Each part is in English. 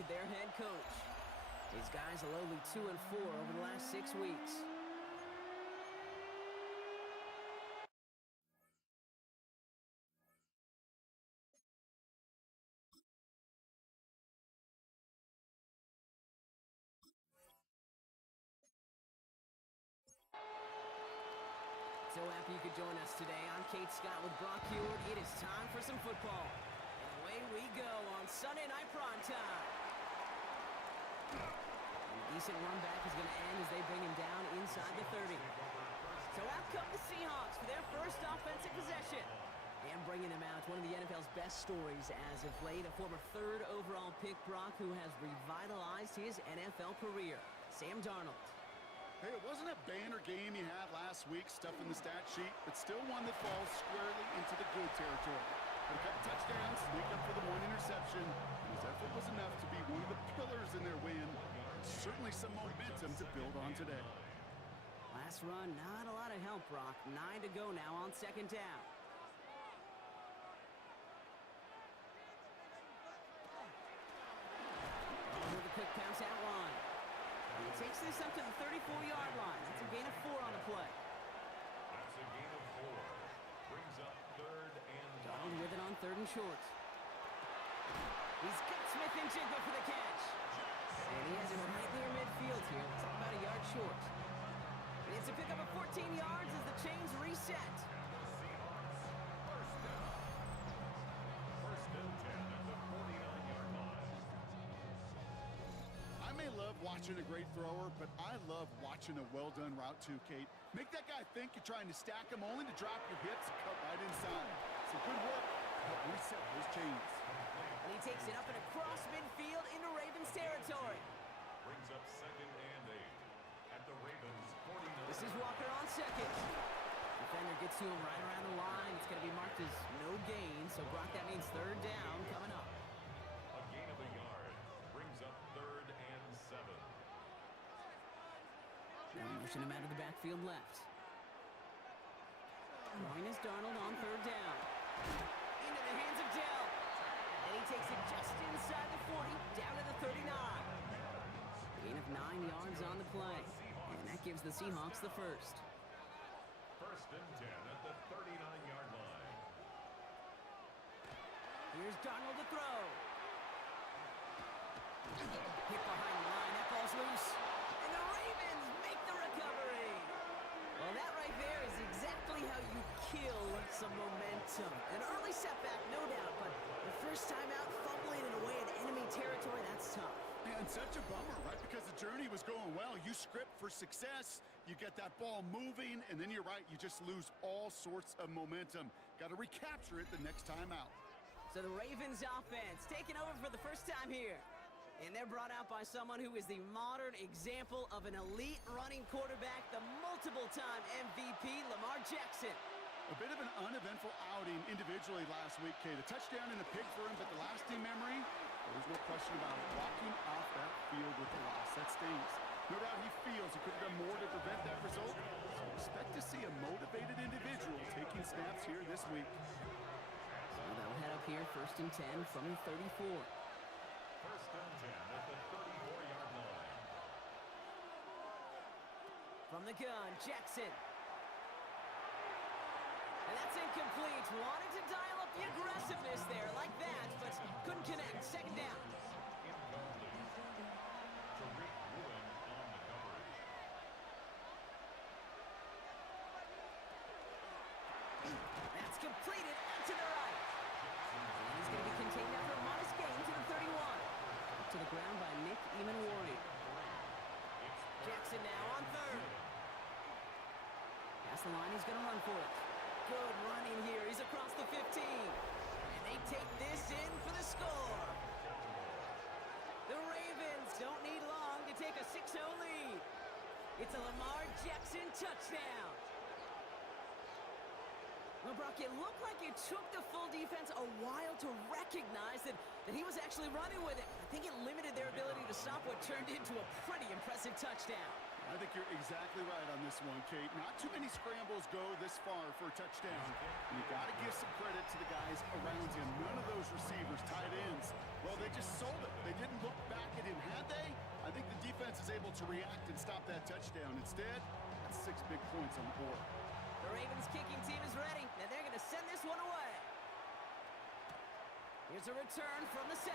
look at their head coach. These guys are lowly 2-4 over the last 6 weeks. So happy you could join us today. I'm Kate Scott with Brock Huard. It is time for some football. And away we go on Sunday Night Primetime. A decent run back is going to end as they bring him down inside the 30. So out come the Seahawks for their first offensive possession. And bringing them out, one of the NFL's best stories as of late, a former 3rd overall pick, Brock, who has revitalized his NFL career. Sam Darnold. Hey, it wasn't a banner game he had last week, stuff in the stat sheet, but still one that falls squarely into the good territory. But a couple touchdowns, make up for the one interception. His effort was enough to be one of the pillars in their win. Certainly some momentum to build on today. Last run, not a lot of help, Brock. 9 to go now on 2nd down. With a quick pass out wide. He takes this up to the 34-yard line. That's a gain of 4 on the play. That's a gain of 4. Brings up 3rd and Donald with it on 3rd and short. He's got Smith and Jigba for the catch. And he has it right near midfield here. It's about a yard short. And it's a pickup of 14 yards as the chains reset. First down. First and 10 at the 49-yard line. I may love watching a great thrower, but I love watching a well-done route too, Kate. Make that guy think you're trying to stack him only to drop your hips and cut right inside. So good work. Help reset those chains. And he takes it up and across midfield into Ravens territory. Brings up 2nd and 8 at the Ravens 49. This is Walker on 2nd. Defender gets to him right around the line. It's going to be marked as no gain. So, Brock, that means 3rd down coming up. A gain of a yard. Brings up 3rd and 7. Now motion him out of the backfield left. Throwing is Darnold on 3rd down. Into the hands of Dell. And he takes it just inside the 40, down to the 39. Gain of 9 yards on the play. And that gives the Seahawks the first. First and 10 at the 39-yard line. Here's Darnold to throw. Hit behind the line. That ball's loose. And the Ravens make the recovery. Well, that right there is exactly how you kill some momentum. An early setback, no doubt, but the first time out, fumbling it away in enemy territory, that's tough. And such a bummer, right? Because the journey was going well. You script for success, you get that ball moving, and then you're right, you just lose all sorts of momentum. Got to recapture it the next time out. So the Ravens offense taking over for the first time here. And they're brought out by someone who is the modern example of an elite running quarterback, the multiple-time MVP, Lamar Jackson. A bit of an uneventful outing individually last week, Kate. A touchdown and a pick for him, but the lasting memory, there's no question about it. Walking off that field with the loss, that stings. No doubt he feels he could have done more to prevent that result. So expect to see a motivated individual taking snaps here this week. So they'll head up here, 1st and 10 from the 34. First and 10 at the 34-yard line. From the gun, Jackson. And that's incomplete. Wanted to dial up the aggressiveness there like that, but couldn't connect. 2nd down. Incomplete. Tariq Woolen on the coverage. That's completed out to the right. And he's going to be contained after a modest gain to the 31. Up to the ground by Nick Eamon-Warren. Jackson now on 3rd. Past the line, he's going to run for it. Good running here. He's across the 15. And they take this in for the score. The Ravens don't need long to take a 6-0 lead. It's a Lamar Jackson touchdown. Well, Brock, it looked like it took the full defense a while to recognize that he was actually running with it. I think it limited their ability to stop what turned into a pretty impressive touchdown. I think you're exactly right on this one, Kate. Not too many scrambles go this far for a touchdown. And you got to give some credit to the guys around him. None of those receivers, tight ends, well, they just sold it. They didn't look back at him, had they? I think the defense is able to react and stop that touchdown. Instead, that's 6 big points on the board. The Ravens kicking team is ready, and they're going to send this one away. Here's a return from the 7.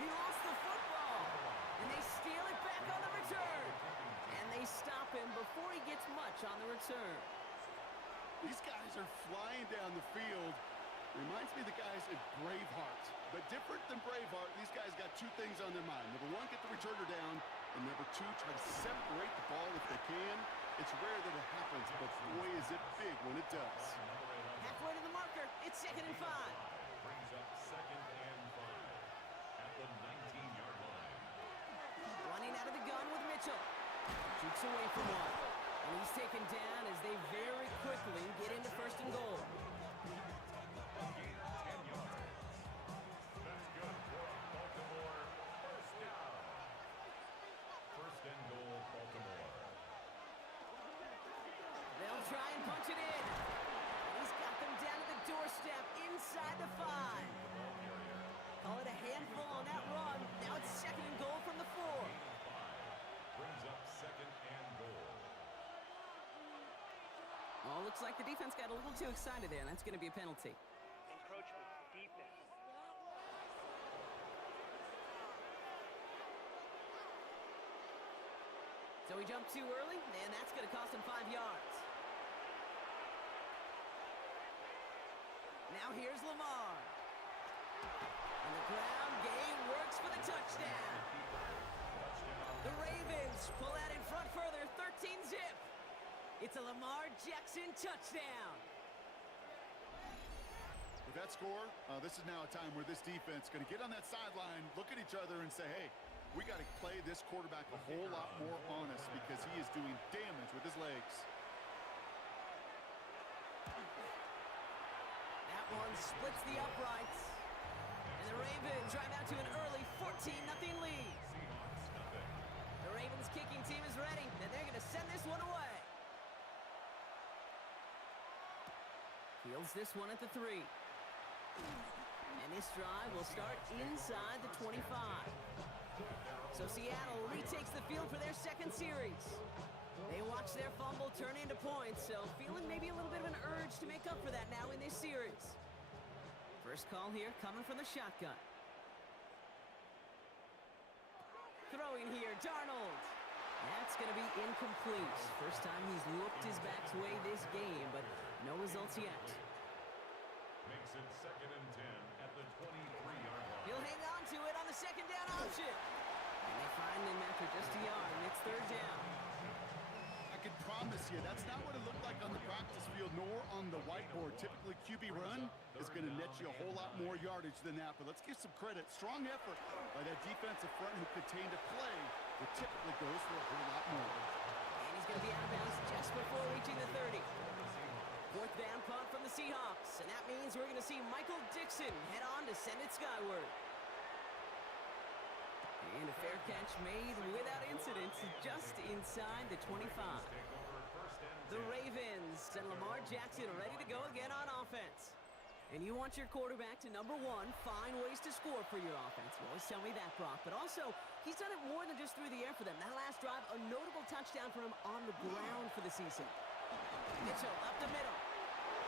He lost the football, and they steal it back on the return. And they stop him before he gets much on the return. These guys are flying down the field. Reminds me of the guys at Braveheart. But different than Braveheart, these guys got 2 things on their mind. Number 1, get the returner down. And number 2, try to separate the ball if they can. It's rare that it happens, but boy, is it big when it does. Halfway to the marker, it's 2nd and 5. Brings up 2nd and 5 at the 19-yard line. Running out of the gun with Mitchell. Shoots away from one. And he's taken down as they very quickly get into 1st and goal. Gain of 10 yards. That's good for a Baltimore first down. 1st and goal, Baltimore. They'll try and punch it in. And he's got them down to the doorstep inside the 5. Call it a handful on that run. Now it's 2nd and goal from the 4. Brings up 2nd and goal. Oh, looks like the defense got a little too excited there, and that's going to be a penalty. Encroachment, defense. So he jumped too early, and that's going to cost him 5 yards. Now here's Lamar. And the ground game works for the touchdown. The Ravens pull out in front further, 13-zip. It's a Lamar Jackson touchdown. With that score, this is now a time where this defense is going to get on that sideline, look at each other, and say, hey, we got to play this quarterback a whole lot more honest because he is doing damage with his legs. That one splits the uprights. And the Ravens drive out to an early 14-0 lead. The Ravens kicking team is ready, and they're going to send this one away. Fields this one at the 3. And this drive will start inside the 25. So Seattle retakes the field for their 2nd series. They watch their fumble turn into points, so feeling maybe a little bit of an urge to make up for that now in this series. First call here coming from the shotgun. Throwing here, Darnold. That's going to be incomplete. First time he's looked his back's way this game, but no results yet. Makes it 2nd and 10 at the 23-yard line. He'll hang on to it on the 2nd down option. And they find him after just a yard, and it's 3rd down. I can promise you, that's not what it looked like on the practice field nor on the whiteboard. Typically, QB run is going to net you a whole lot more yardage than that. But let's give some credit. Strong effort by that defensive front who contained a play that typically goes for a whole lot more. And he's going to be out of bounds just before reaching the 30. 4th down punt from the Seahawks. And that means we're going to see Michael Dixon head on to send it skyward. And a fair catch made without incident just inside the 25. The Ravens and Lamar Jackson are ready to go again on offense. And you want your quarterback to, number 1, find ways to score for your offense. You always tell me that, Brock. But also, he's done it more than just through the air for them. That last drive, a notable touchdown for him on the ground for the season. Mitchell up the middle.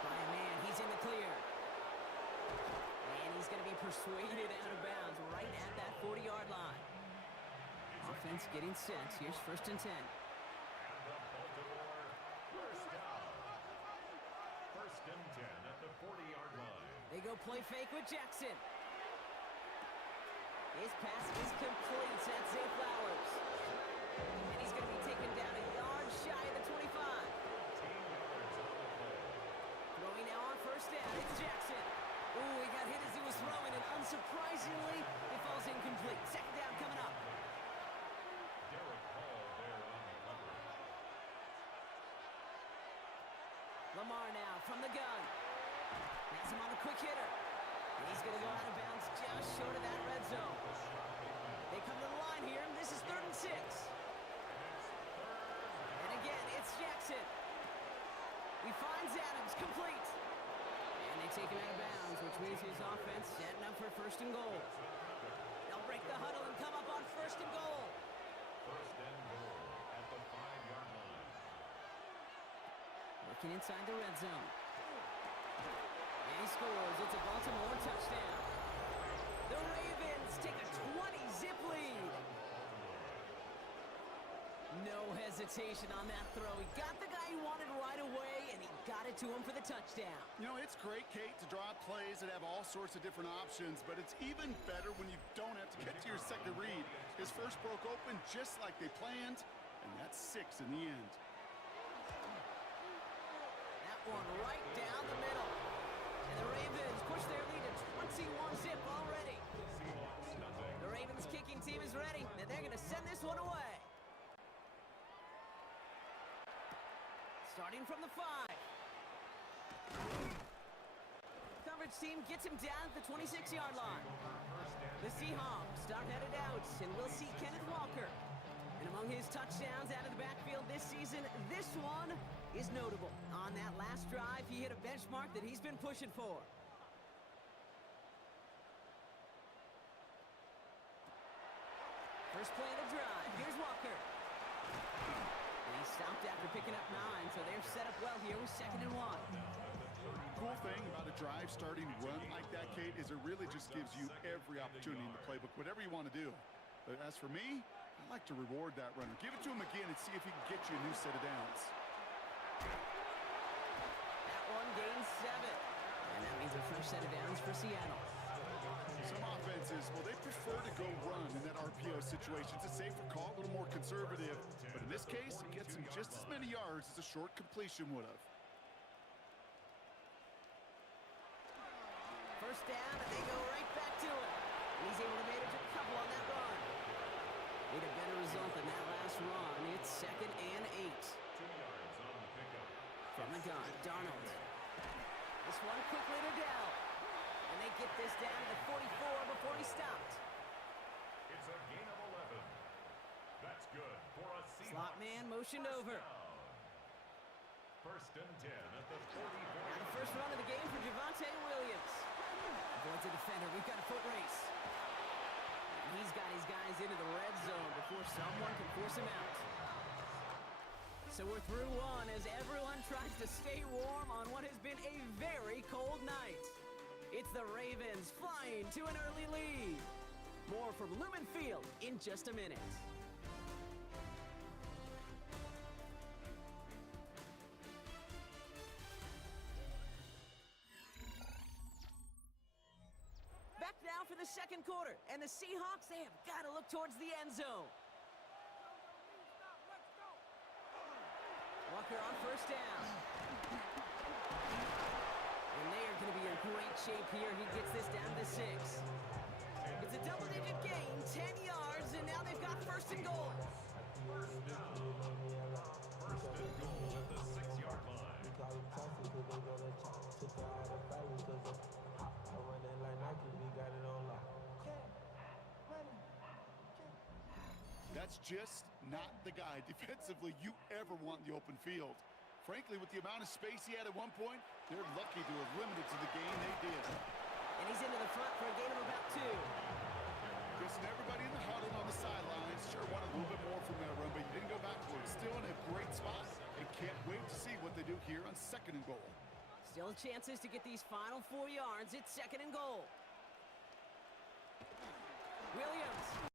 By a man, he's in the clear. And he's going to be persuaded out of bounds right at that 40-yard line. Offense getting set. Here's 1st and 10. And the Baltimore first down. 1st and 10 at the 40-yard line. They go play fake with Jackson. His pass is complete. That's Zay Flowers. And he's going to be taken down a yard shy of the 25. 18 yards on the play. Throwing now on 1st down. It's Jackson. Ooh, he got hit as he was throwing, and unsurprisingly, it falls incomplete. 2nd down coming up. Derek Hall there on the coverage. Lamar now from the gun. Has him on the quick hitter. And he's going to go out of bounds just short of that red zone. They come to the line here. This is 3rd and 6. again. It's Jackson. He finds Adams, complete. And they take him out of bounds, which means his offense setting up for first and goal. They'll break the huddle and come up on first and goal. First and goal at the 5-yard line. Working inside the red zone. And he scores. It's a Baltimore touchdown. The Ravens take a 20-zip lead. No hesitation on that throw. He got the guy he wanted right away, and he got it to him for the touchdown. You know, it's great, Kate, to draw up plays that have all sorts of different options, but it's even better when you don't have to get to your second read. His first broke open just like they planned, and that's 6 in the end. That one right down the middle. And the Ravens push their lead to 21-zip already. The Ravens kicking team is ready, and they're going to send this one away. Starting from the 5. Coverage team gets him down at the 26-yard line. The Seahawks start headed out, and we'll see Kenneth Walker. And among his touchdowns out of the backfield this season, this one is notable. On that last drive, he hit a benchmark that he's been pushing for. First play of the drive. Here's Walker. And he stopped after picking up 9, so they're set up well here with 2nd and 1. Cool thing about a drive starting run like that, Kate, is it really just gives you every opportunity in the playbook, whatever you want to do. But as for me, I like to reward that runner. Give it to him again and see if he can get you a new set of downs. That one gains 7. And that means a first set of downs for Seattle. Some offenses, well, they prefer to go run in that RPO situation. It's a safer call, a little more conservative. But in this case, it gets him just as many yards as a short completion would have. First down, and they go right back to it. And he's able to manage a couple on that run. Need a better result than that last run. It's 2nd and 8. 2 yards on the pickup. From the gun, Darnold. This one quickly to Dell. And they get this down to the 44 before he stopped. It's a gain of 11. That's good for a Seahawks. Slot man motioned over. First and 10 at the 44. Now the first run of the game for Javonte Williams. Avoids a defender. We've got a foot race. And he's got his guys into the red zone before someone can force him out. So we're through one as everyone tries to stay warm on what has been a very cold night. It's the Ravens flying to an early lead. More from Lumen Field in just a minute. Back now for the second quarter, and the Seahawks, they have got to look towards the end zone. Walker on first down. And they are going to be in great shape here. He gets this down to 6. It's a double-digit gain, 10 yards, and now they've got first and goal. First down. First and goal at the 6-yard line. That's just not the guy defensively you ever want in the open field. Frankly, with the amount of space he had at one point, they're lucky to have limited to the game they did. And he's into the front for a gain of about 2. Chris and everybody in the huddle on the sidelines sure want a little bit more from that run, but you didn't go backwards. Still in a great spot and can't wait to see what they do here on 2nd and goal. Still chances to get these final 4 yards. It's 2nd and goal. Williams.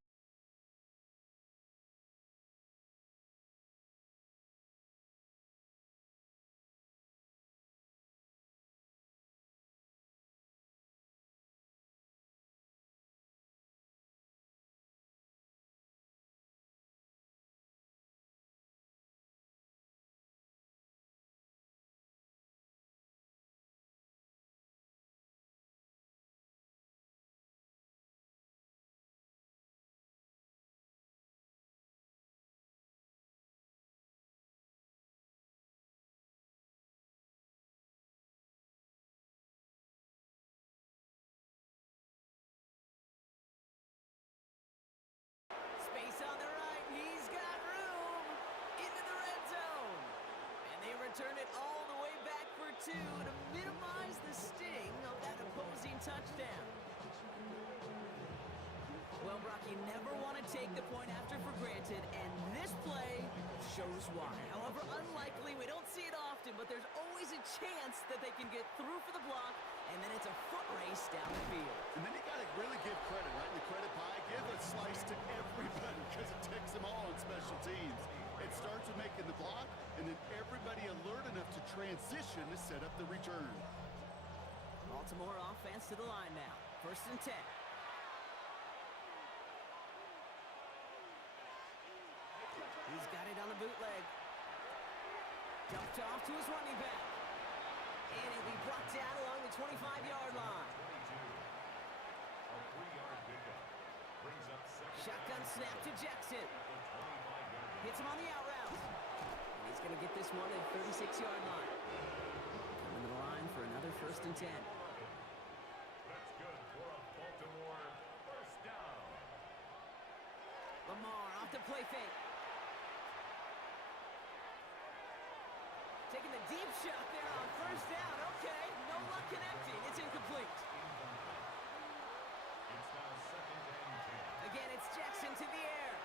return it all the way back for two to minimize the sting of that opposing touchdown. Well, Brock, you never want to take the point after for granted, and this play shows why. However unlikely, we don't see it often, but there's always a chance that they can get through for the block, and then it's a foot race down the field. And then you got to really give credit, right? In the credit pie, give a slice to everybody because it takes them all on special teams. It starts with making the block, and then everybody alert enough to transition to set up the return. Baltimore offense to the line now. 1st and 10. He's got it on the bootleg. Dumped off to his running back. And it'll be brought down along the 25-yard line. 22. A 3-yard pickup. Brings up second. Shotgun snap to Jackson. Hits him on the out route. And he's going to get this one at the 36-yard line. Coming to the line for another 1st and 10. That's good for a Baltimore first down. Lamar off the play fake. Taking the deep shot there on 1st down. Okay, no luck connecting. It's incomplete. It's now 2nd and 10. Again, it's Jackson to the air.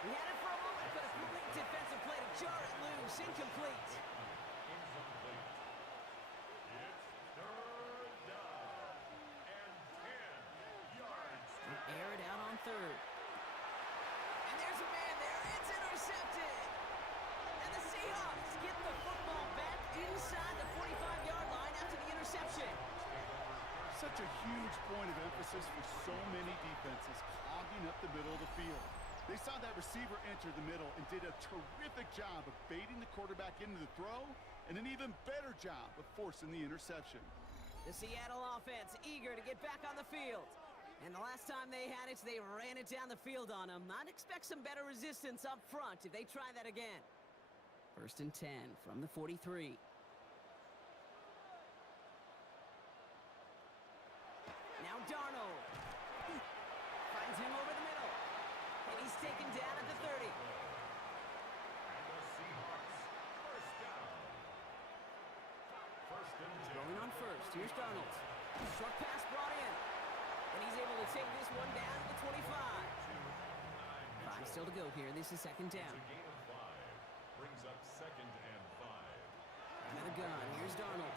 He had it for a moment, but a great defensive play to jar it loose. Incomplete. Incomplete. It's 3rd down and 10 yards. Air it out on 3rd. And there's a man there. It's intercepted. And the Seahawks get the football back inside the 45-yard line after the interception. Such a huge point of emphasis for so many defenses, clogging up the middle of the field. They saw that receiver enter the middle and did a terrific job of baiting the quarterback into the throw, and an even better job of forcing the interception. The Seattle offense eager to get back on the field. And the last time they had it, they ran it down the field on them. I'd expect some better resistance up front if they try that again. 1st and 10 from the 43. Now Darnold. Finds him over the middle. And he's taken down at the 30. And the Seahawks first down. 1st and 10. Going on 1st. Here's Darnold. Short pass brought in. And he's able to take this one down to the 25. 5 still to go here. This is 2nd down. It's a gain of 5. Brings up 2nd and 5. Another gun. Here's Darnold.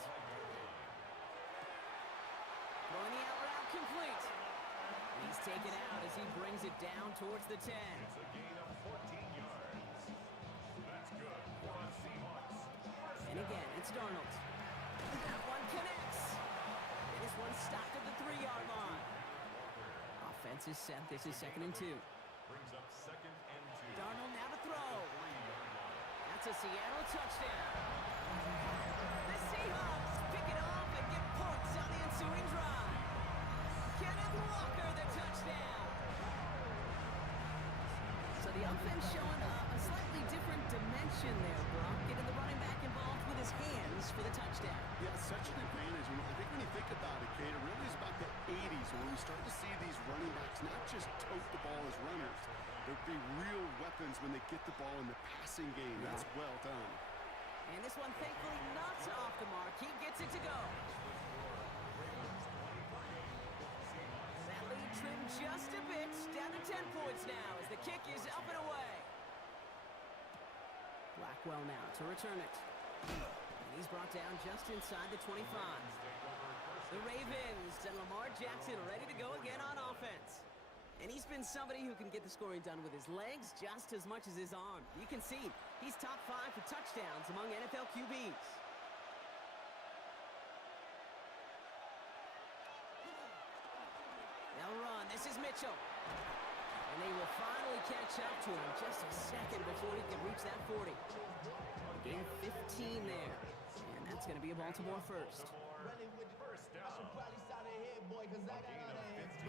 Throwing the out route complete. He's taken out as he brings it down towards the 10. It's a gain of 14 yards. That's good for the Seahawks. And again, it's Darnold. That one connects. And this one stopped at the 3-yard line. Offense is set. This is 2nd and 2. Brings up 2nd and 2. Darnold now to throw. 3-yard line. That's a Seattle touchdown. The Seahawks pick it off and get points on the ensuing drive. Kenneth Walker, the touchdown. So the offense showing a slightly different dimension there, Brock. Getting the running back involved with his hands for the touchdown. Yeah, such an advantage. And I think when you think about it, Kate, it really is about the 80s when we start to see these running backs not just tote the ball as runners, but be real weapons when they get the ball in the passing game. Yeah. That's well done. And this one thankfully not off the mark. He gets it to go. That lead trimmed just a bit. Down to 10 points now as the kick is up and away. Blackwell now to return it. And he's brought down just inside the 25. The Ravens and Lamar Jackson ready to go again on offense. And he's been somebody who can get the scoring done with his legs just as much as his arm. You can see he's top 5 for touchdowns among NFL QBs. They'll run. This is Mitchell. And they will finally catch up to him just a second before he can reach that 40. Gain 15 there. And that's going to be a Baltimore first. First down.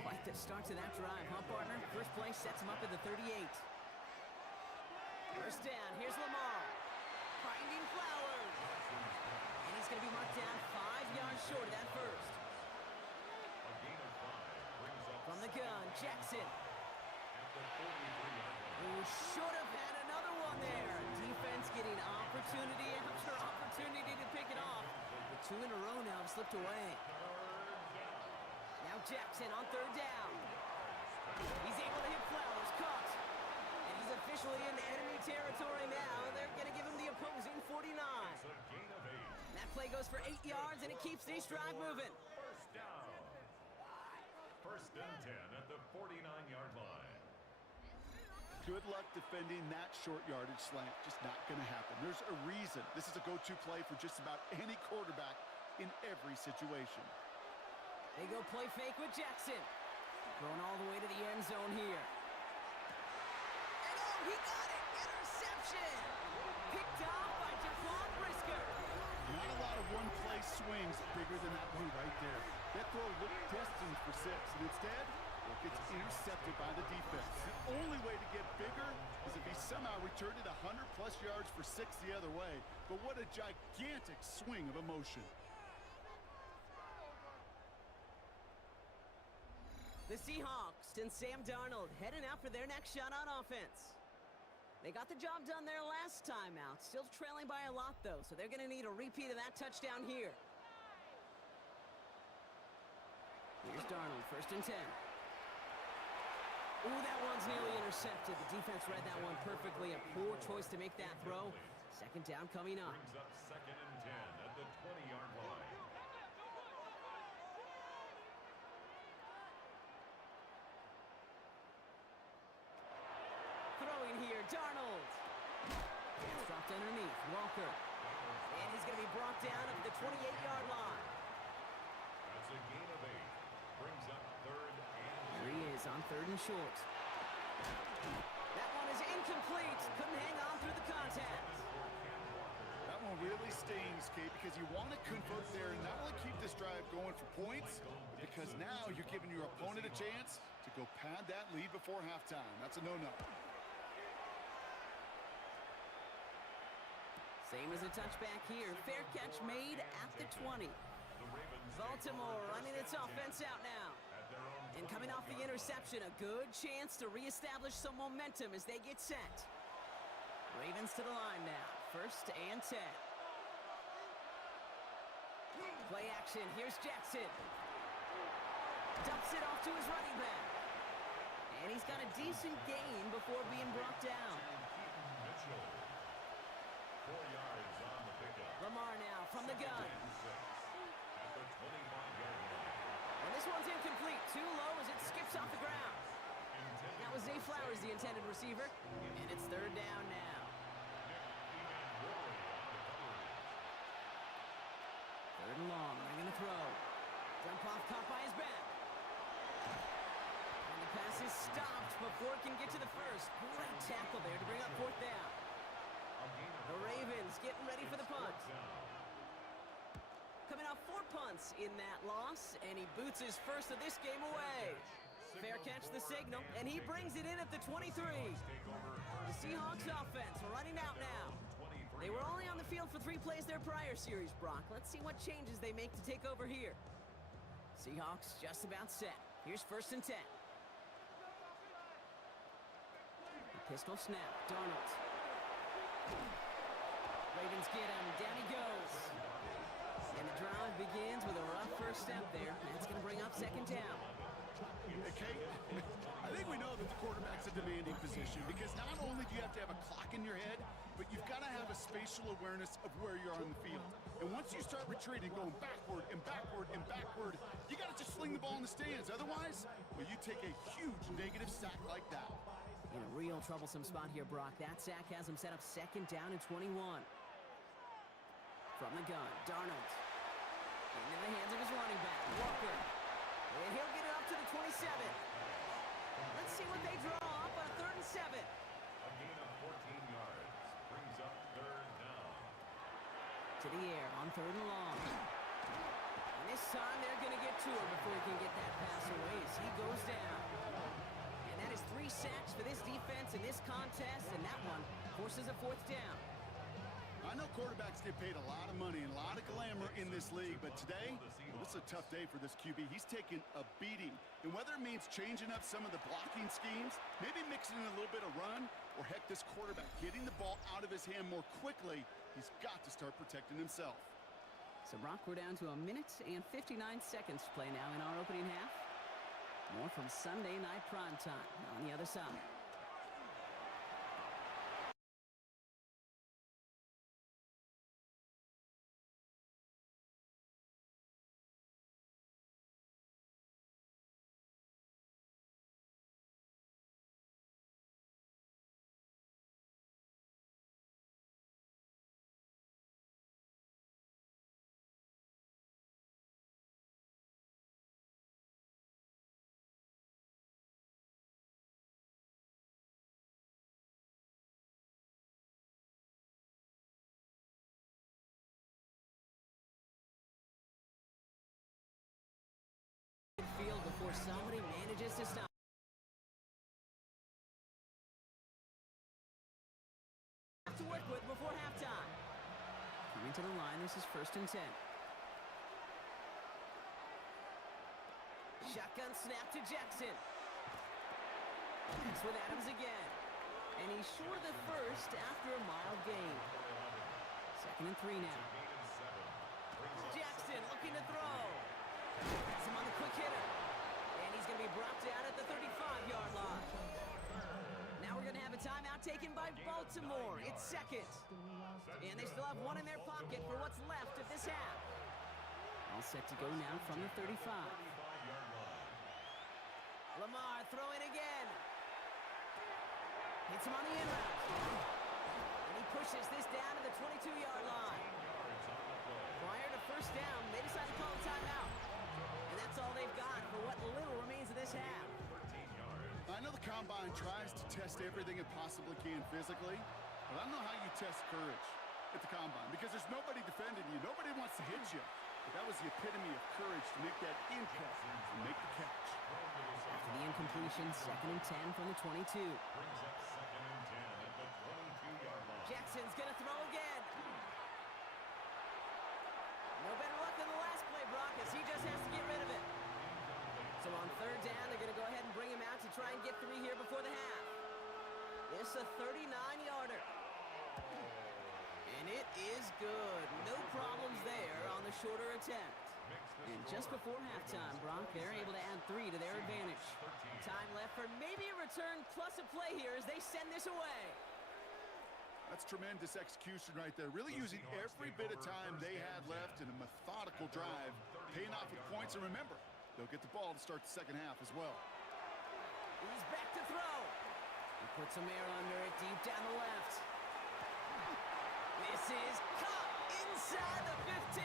Quite the start to that drive, huh, partner? First play sets him up at the 38. First down, here's Lamar. Finding Flowers. And he's going to be marked down 5 yards short of that first. A gain of 5 brings up From the gun, Jackson. at the 43-yard line. Who should have had another one there. Defense defense getting opportunity after opportunity to pick it off. The two in a row now have slipped away. Now Jackson on third down. He's able to hit Flowers, caught. And he's officially in enemy territory now. They're going to give him the opposing 49. That play goes for 8 yards, and it keeps this drive moving. First down. First and 10 at the 49-yard line. Good luck defending that short yardage slant. Just not going to happen. There's a reason this is a go-to play for just about any quarterback in every situation. They go play fake with Jackson. Going all the way to the end zone here. And oh, he got it! Interception! Picked off by Jaquan Brisker. Not a lot of one-play swings bigger than that one right there. That throw looked destined for 6, and instead, it gets intercepted by the defense. The only way to get bigger is if he somehow returned it 100-plus yards for 6 the other way. But what a gigantic swing of emotion. The Seahawks and Sam Darnold heading out for their next shot on offense. They got the job done there last time out. Still trailing by a lot, though, so they're going to need a repeat of that touchdown here. Here's Darnold, first and 10. Ooh, that one's nearly intercepted. The defense read that one perfectly. A poor choice to make that throw. Second down coming up. Brings up second and 10 at the 20-yard line. Throwing here, Darnold. It's dropped underneath, Walker. And he's going to be brought down at the 28-yard line. That's a gain of 8. Brings up third and Here he is on third and short. That one is incomplete. Couldn't hang on through the contact. That one really stings, Kate, because you want to convert there and not only keep this drive going for points, because now you're giving your opponent a chance to go pad that lead before halftime. That's a no-no. Same as a touchback here. Fair catch made at the 20. Baltimore running its offense out now. And coming off the interception, a good chance to reestablish some momentum as they get set. Ravens to the line now. First and 10. Play action. Here's Jackson. Dumps it off to his running back. And he's got a decent gain before being brought down. Mitchell. 4 yards on the pickup. Lamar now from the gun. At the 25-yard line. And this one's incomplete. Too low as it skips off the ground. That was Zay Flowers, the intended receiver. And it's third down now. Third and long. They're going to throw. Dump off caught by his back. And the pass is stopped before it can get to the first. Great tackle there to bring up fourth down. The Ravens getting ready for the punt. Coming off 4 punts in that loss, and he boots his first of this game away. Fair catch the signal, and he brings it in at the 23. The Seahawks offense running out now. They were only on the field for 3 plays their prior series, Brock. Let's see what changes they make to take over here. Seahawks just about set. Here's first and 10. The pistol snap, Darnold. Ravens get him, down he goes. And the drive begins with a rough first step there. That's going to bring up second down. Okay, I think we know that the quarterback's a demanding position because not only do you have to have a clock in your head, but you've got to have a spatial awareness of where you are on the field. And once you start retreating, going backward and backward and backward, you got to just sling the ball in the stands. Otherwise, well, you take a huge negative sack like that. In a real troublesome spot here, Brock. That sack has him set up second down and 21. From the gun, Darnold. Into the hands of his running back, Walker. And he'll get it up to the 27. Let's see what they draw up on third and 7. A gain of 14 yards. Brings up third down. To the air on third and long. And this time they're going to get to him before he can get that pass away as he goes down. And that is 3 sacks for this defense in this contest, and that one forces a fourth down. I know quarterbacks get paid a lot of money and a lot of glamour in this league, but today, well, this is a tough day for this QB. He's taking a beating. And whether it means changing up some of the blocking schemes, maybe mixing in a little bit of run, or heck, this quarterback getting the ball out of his hand more quickly. He's got to start protecting himself. So, Brock, we're down to 1 minute and 59 seconds to play now in our opening half. More from Sunday Night Primetime on the other side. Field before somebody manages to stop. To work with before halftime. Coming to the line, this is 1st and 10. Shotgun snap to Jackson. It's with Adams again. And he's short of the first after a mild gain. 2nd and 3 now. Jackson looking to throw. Has him on the quick hitter. And he's going to be brought down at the 35-yard line. Now we're going to have a timeout taken by Baltimore. It's 2nd. And they still have one in their pocket for what's left of this half. All set to go now from the 35. Lamar throwing again. Hits him on the in route. And he pushes this down to the 22-yard line. Prior to first down, they decide to call a timeout. And that's all they've got for what little remains of this half. I know the Combine tries to test everything it possibly can physically, but I don't know how you test courage at the Combine because there's nobody defending you. Nobody wants to hit you. But that was the epitome of courage to make that impact and make the catch. After the incompletion, 2nd and 10 from the 22. Jackson's going to throw again. No better luck than the last play, Brock, as he just has to get rid of it. So on 3rd down, they're going to go ahead and bring him out to try and get 3 here before the half. This is a 39-yarder. And it is good. No problems there on the shorter attempt. And just before halftime, Brock, they're able to add 3 to their advantage. Time left for maybe a return plus a play here as they send this away. That's tremendous execution right there. Really using every bit of time they had left in a methodical drive, paying off with points. And remember, they'll get the ball to start the 2nd half as well. He's back to throw. He puts some air under it deep down the left. This is caught inside the 15.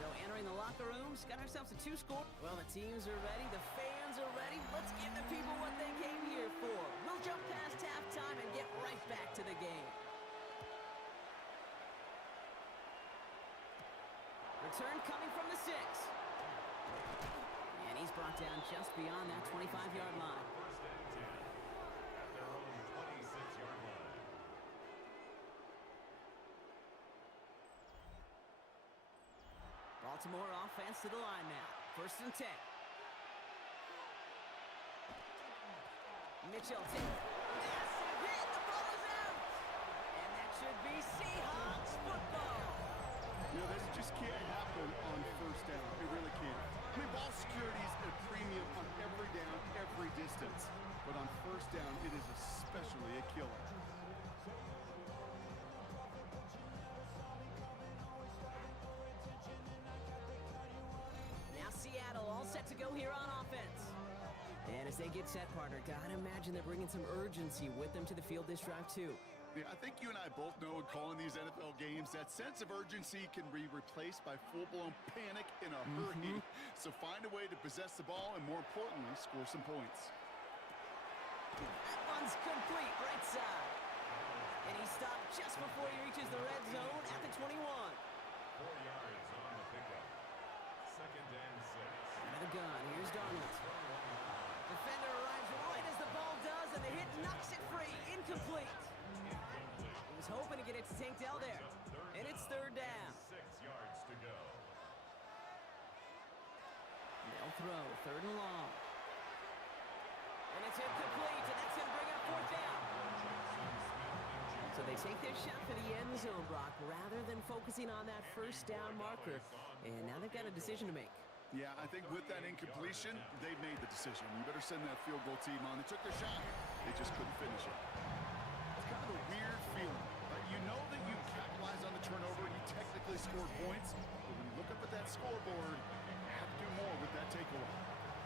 So entering the locker rooms, got ourselves a 2-score. Well, the teams are ready. The fans are ready. Let's give the people what they came here for. We'll jump past halftime and get right back to the game. Return coming from the 6. And he's brought down just beyond that 25-yard line. Baltimore offense to the line now. 1st and 10. Mitchell massive hit. The ball is out. And that should be Seahawks football. You know, this just can't happen on 1st down. It really can't. I mean, ball security is a premium on every down, every distance. But on 1st down, it is especially a killer. Seattle all set to go here on offense. And as they get set, partner, gotta imagine they're bringing some urgency with them to the field this drive, too. Yeah, I think you and I both know in calling these NFL games, that sense of urgency can be replaced by full-blown panic in a hurry. So find a way to possess the ball and, more importantly, score some points. That one's complete, right side. And he stopped just before he reaches the red zone at the 21. 4 yards on the pickup. 2nd and 6. Another gun. Here's Darnold. Defender arrives right as the ball does, and the hit knocks it free. Incomplete. He was hoping to get it to Tank Dell there. And it's 3rd down. 6 yards to go. They'll throw. 3rd and long. And it's incomplete, and that's going to bring up 4th down. So they take their shot for the end zone, Brock, rather than focusing on that first down marker. And now they've got a decision to make. Yeah, I think with that incompletion, they made the decision. You better send that field goal team on. They took their shot. They just couldn't finish it. It's kind of a weird feeling. Right? You know that you capitalized on the turnover and you technically scored points, but when you look up at that scoreboard, you have to do more with that takeaway.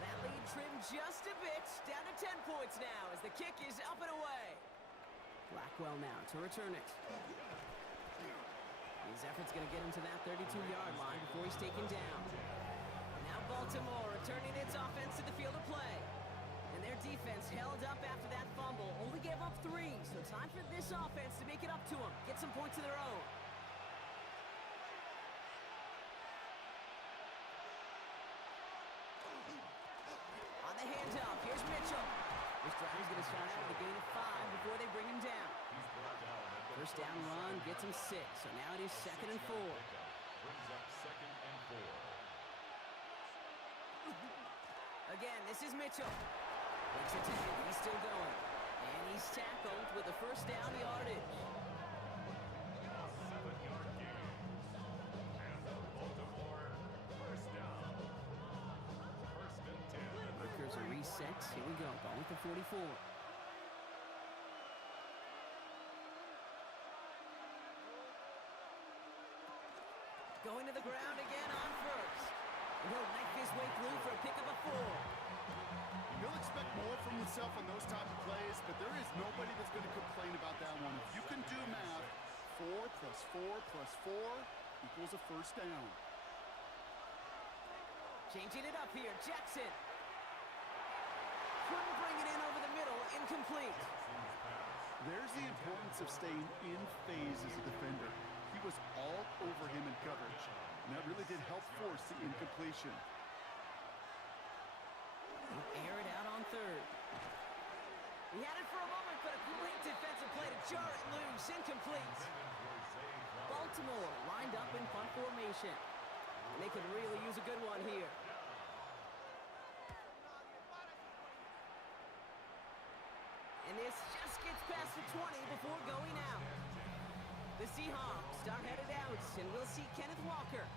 That lead trimmed just a bit, down to 10 points now as the kick is up and away. Blackwell now to return it. His effort's going to get him to that 32-yard line before he's taken down. Now Baltimore returning its offense to the field of play. And their defense held up after that fumble. Only gave up 3, so time for this offense to make it up to them. Get some points of their own. On the handoff, here's Mitchell. This driver's going to start out with a gain of 5 before they bring him down. First down run gets him 6, so now it is 2nd and 4. Brings up 2nd and 4. Again, this is Mitchell. Makes a tag, he's still going. And he's tackled with the first down yardage. 7-yard gain. And Baltimore, first down. First and 10. Markers are reset. Here we go, ball with the 44. Going to the ground again on first. And he'll knife his way through for a pick of a 4. He'll expect more from himself on those type of plays, but there is nobody that's going to complain about that one. If you can do math, 4 plus 4 plus 4 equals a first down. Changing it up here, Jackson. Couldn't bring it in over the middle, incomplete. There's the importance of staying in phase as a defender. He was all over him in coverage, and that really did help force the incompletion. Air it out on 3rd. He had it for a moment, but a great defensive play to jar it loose, incomplete. Baltimore lined up in punt formation. And they could really use a good one here. And this just gets past the 20 before going out. The Seahawks are headed out, and we'll see Kenneth Walker.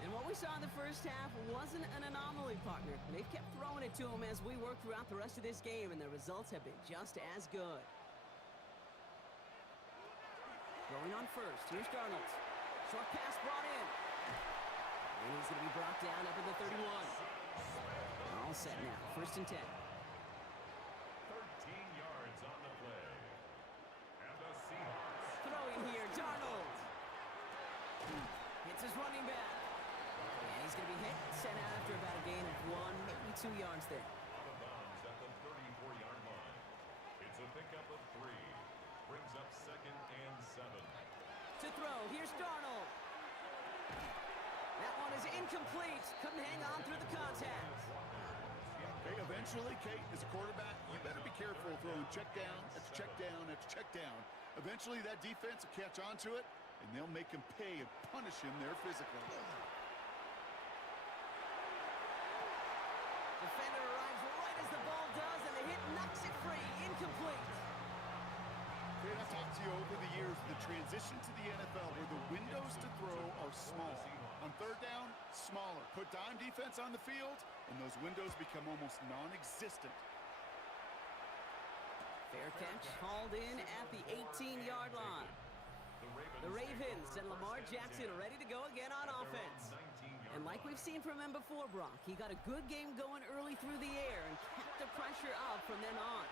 And what we saw in the first half wasn't an anomaly, partner. They've kept throwing it to him as we work throughout the rest of this game, and the results have been just as good. Going on first, here's Darnold. Short pass brought in. And he's going to be brought down up at the 31. All set now, 1st and 10. 13 yards on the play. And the Seahawks. Throwing here, Darnold. Hits his running back. And he's going to be hit, sent out after about a gain of 1, maybe 2 yards there. Out of bounds at the 34-yard line. It's a pickup of 3. Brings up 2nd and 7. To throw, here's Darnold. That one is incomplete. Couldn't hang on through the contact. Hey, eventually, Kate, as a quarterback, you better be careful throwing check down after check down after check down. Eventually, that defense will catch on to it, and they'll make him pay and punish him there physically. Defender arrives right as the ball does, and the hit knocks it free. Incomplete. Kate, I've talked to you over the years, the transition to the NFL where the windows to throw are small. On 3rd down, smaller. Put dime defense on the field, and those windows become almost non-existent. Fair catch hauled in at the 18-yard line. The Ravens and Lamar Jackson are ready to go again on offense. And like we've seen from him before, Brock, he got a good game going early through the air and kept the pressure up from then on.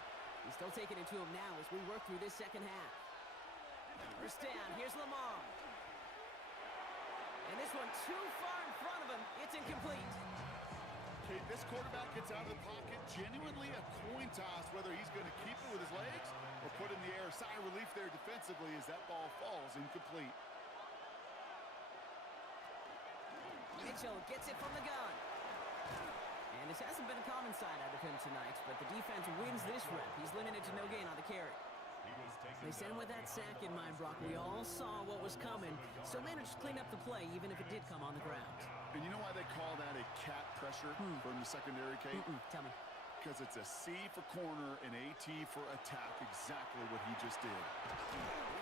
He's still taking it to him now as we work through this second half. First down, here's Lamar. And this one too far in front of him. It's incomplete. Okay, this quarterback gets out of the pocket, genuinely a coin toss, whether he's going to keep it with his legs or put it in the air. Sigh of relief there defensively as that ball falls incomplete. Mitchell gets it from the gun. And this hasn't been a common side out of him tonight, but the defense wins this rep. He's limited to no gain on the carry. They sent him with that sack in mind, Brock. We all saw what was coming, so managed to clean up the play, even if it did come on the ground. And you know why they call that a cat pressure from the secondary, Kate? Tell me. Because it's a C for corner and AT for attack, exactly what he just did.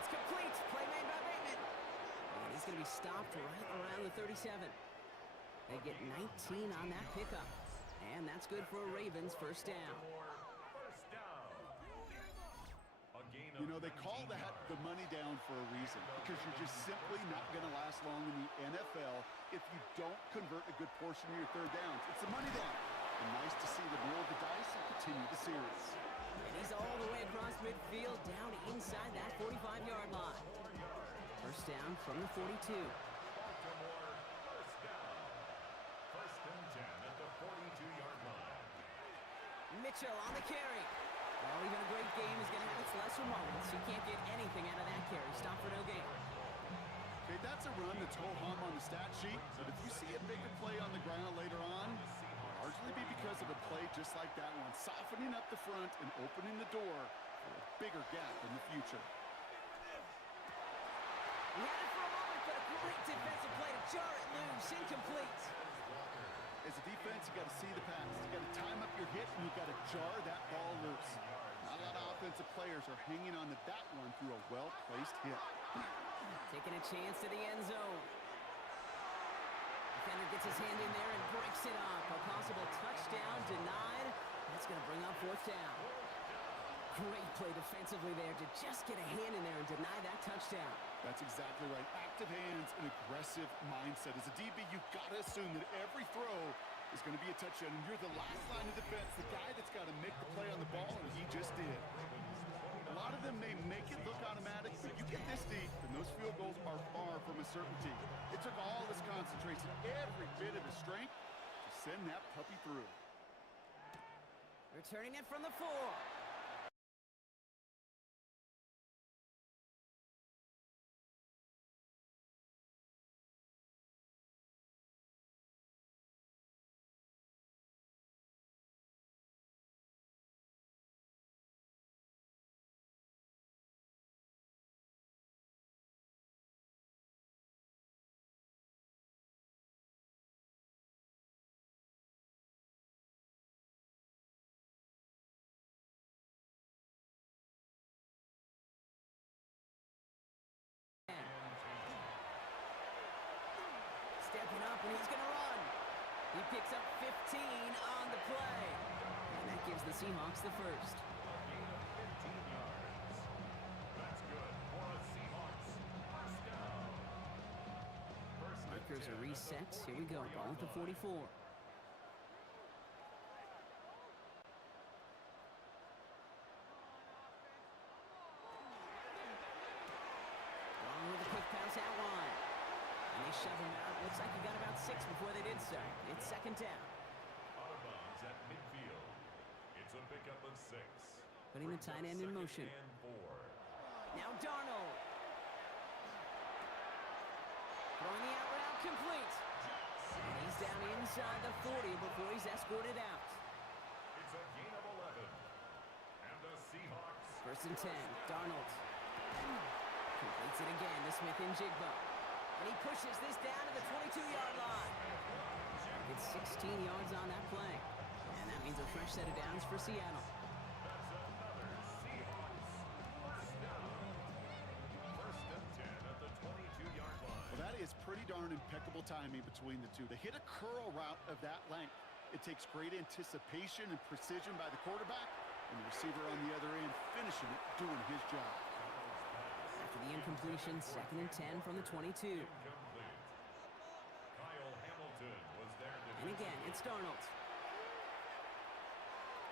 It's complete. Play made by Bateman. And he's going to be stopped right around the 37. They get 19 on that pickup. And that's good for a Ravens first down. First down. A gain of You know, they call that the money down for a reason, because you're just simply not going to last long in the NFL if you don't convert a good portion of your third downs. It's the money down. And nice to see them roll the dice and continue the series. And he's all the way across midfield, down inside that 45-yard line. First down from the 42. Baltimore, first down. First and 10 at the 42-yard line. Mitchell on the carry. Well, even a great game is going to have its lesser moments. You can't get anything out of that carry. Stop for no gain. Okay, that's a run that's ho-hum on the stat sheet, but if you see a bigger play on the ground later on, largely be because of a play just like that one, softening up the front and opening the door for a bigger gap in the future. He had it for a moment, but a great defensive play to jar it loose. Incomplete. As a defense, you got to see the pass. You got to time up your hit, and you got to jar that ball loose. Not a lot of offensive players are hanging on to that one through a well-placed hit. Taking a chance to the end zone. Defender gets his hand in there and breaks it up. A possible touchdown denied. That's going to bring up fourth down. Great play defensively there to just get a hand in there and deny that touchdown. That's exactly right. Active hands and aggressive mindset. As a DB, you've got to assume that every throw is going to be a touchdown, and you're the last line of defense, the guy that's got to make the play on the ball, and he just did. A lot of them may make it look automatic, but you get this deep, and those field goals are far from a certainty. It took all his concentration, every bit of his strength, to send that puppy through. Returning it from the 4. Stepping up, and he's going to run. He picks up 15 on the play. And that gives the Seahawks the first. A gain of 15 yards. That's good for a Seahawks first down. First and Markers 10 are at the reset. Here we go. Ball at the 44. Long with a quick pass out wide. And they shove him out. Looks like he got about 6 before they did so. It's second down. Out of bounds at midfield. It's a pickup of 6. Putting the tight end in motion. And 4. Now Darnold. Throwing the out route complete. And he's down inside the 40 before he's escorted out. It's a gain of 11. And the Seahawks. First and 10. Darnold. Completes it again to Smith and Jigba. And he pushes this down to the 22-yard line. It's 16 yards on that play. And that means a fresh set of downs for Seattle. That's another Seahawks first down. First and 10 at the 22-yard line. Well, that is pretty darn impeccable timing between the two. They hit a curl route of that length. It takes great anticipation and precision by the quarterback, and the receiver on the other end finishing it, doing his job. After the incompletion, second and 10 from the 22. Incomplete. Kyle Hamilton was there to And again, it's Darnold.